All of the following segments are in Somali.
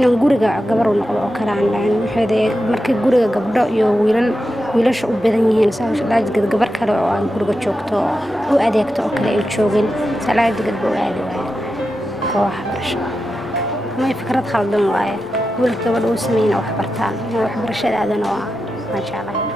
inaan guriga gabar u noqdo oo kale aan maxay markii guriga gabdho iyo wiilasha u badan yihiin salaad gabar kale oo aan guriga joogto u adeegto oo kale ay joogin salaad gabdho aadi waayo koox barasho ma fikrad khaldan waaye wiilka gabadh uu sameeyna wax bartaan wax barashada aadana waa ma jeclahay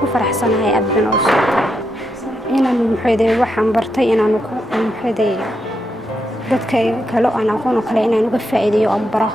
ku faraxsanahay abdan oo inaan maxay waxaan bartay inaan ku maxay dadka kale aan aqoon kale inaan uga faa'iideeyo aan baro